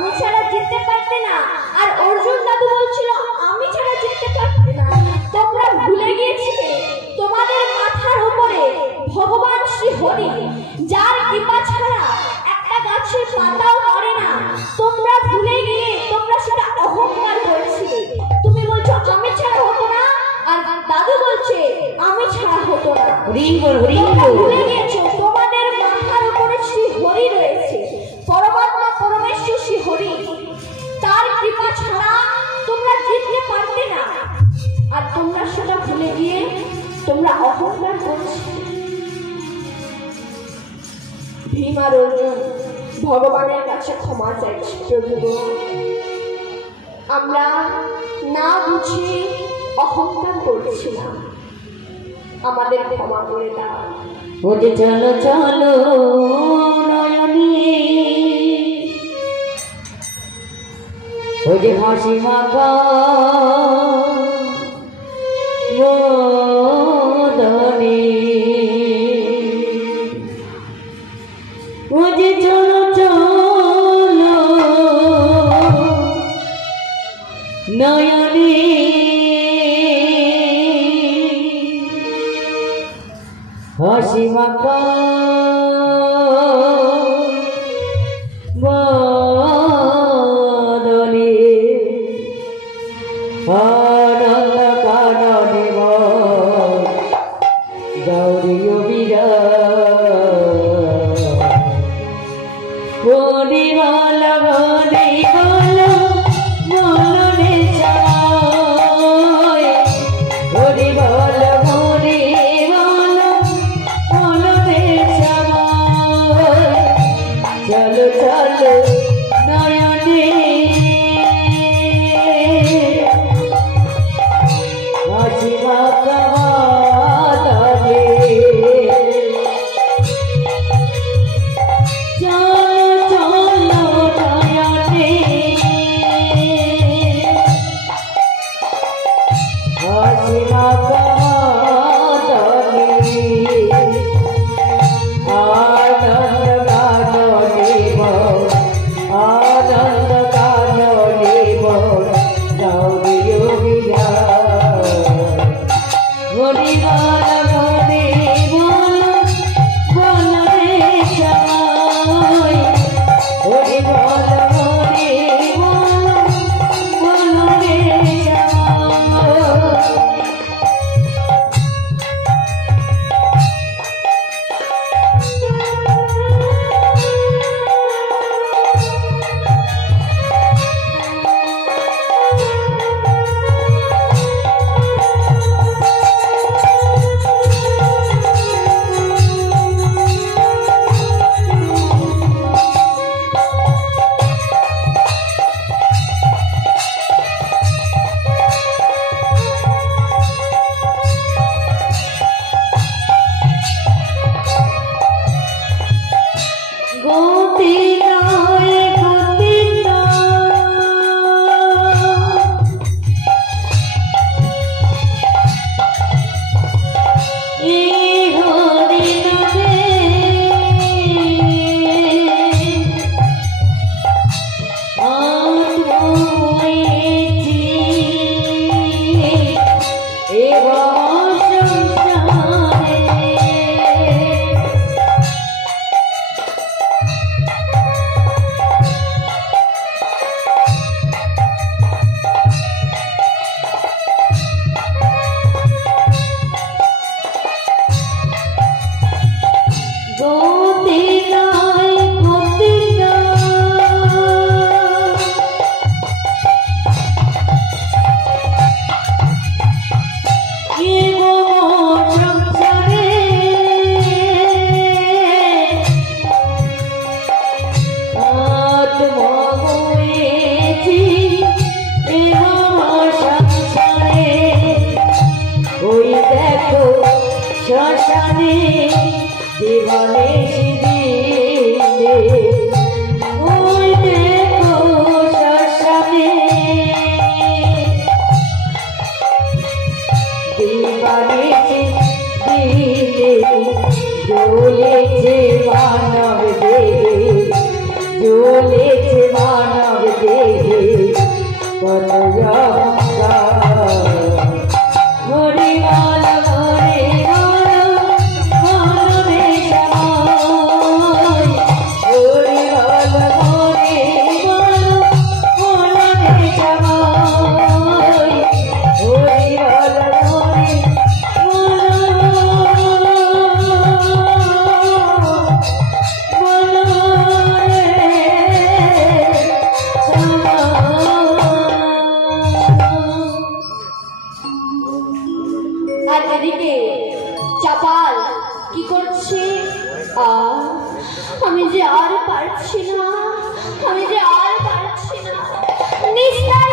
আমি ছাড়া জিততে পারতে না, আর অর্জুন দাদু বলছিল আমি ছাড়া জিততে পারতে না। তোমরা ভুলে গিয়েছিলে তোমাদের মাথার উপরে ভগবান শ্রী হরি, যার কৃপা ছাড়া একটা গাছের পাতাও নড়ে না। তোমরা ভুলে গিয়ে তোমরা সেটা অহংকার করেছিলে। তুমি বলছো আমি ছাড়া হতো না, আর দাদু বলছে আমি ছাড়া হতো না। তোমরা ভুলে গিয়েছো তোমাদের মাথার উপরে শ্রী হরি রয়েছে, পরমাত্মা পরমেশ্বর শ্রী হরি। তার কৃপা ছাড়া তোমরা জিততে পারতে না, আর তোমরা সেটা ভুলে গিয়ে তোমরা অহংকার করছো। ভীম আর অর্জুন ভগবানের কাছে ক্ষমা চাইছে, প্রভু আমরা না বুঝে অহংকার করছিলাম, আমাদের ক্ষমা করে দাও। ওরে চলো চলো নয়নী, ওরে হাসি মাখা বদনে, ওরে চলো চলো নয়নী, হাসি মাখা বদনে, আনন্দ কাননে গৌরী বলি বল বলি বল মননে চায়, বলি বল বলি বল মননে চায়, চলো চলো নয়নে হাসি মাখা বদনে, শ্মশানে জীবনে দিলে ওই দেখো শ্মশানে জীবনে দিলে জ্বলেছে মানব দেহে জ্বলেছে মানব আর এদিকে চাপাল কি করছে? আমি যে আর পারছি না, আমি যে আর পারছি না। নিস্তার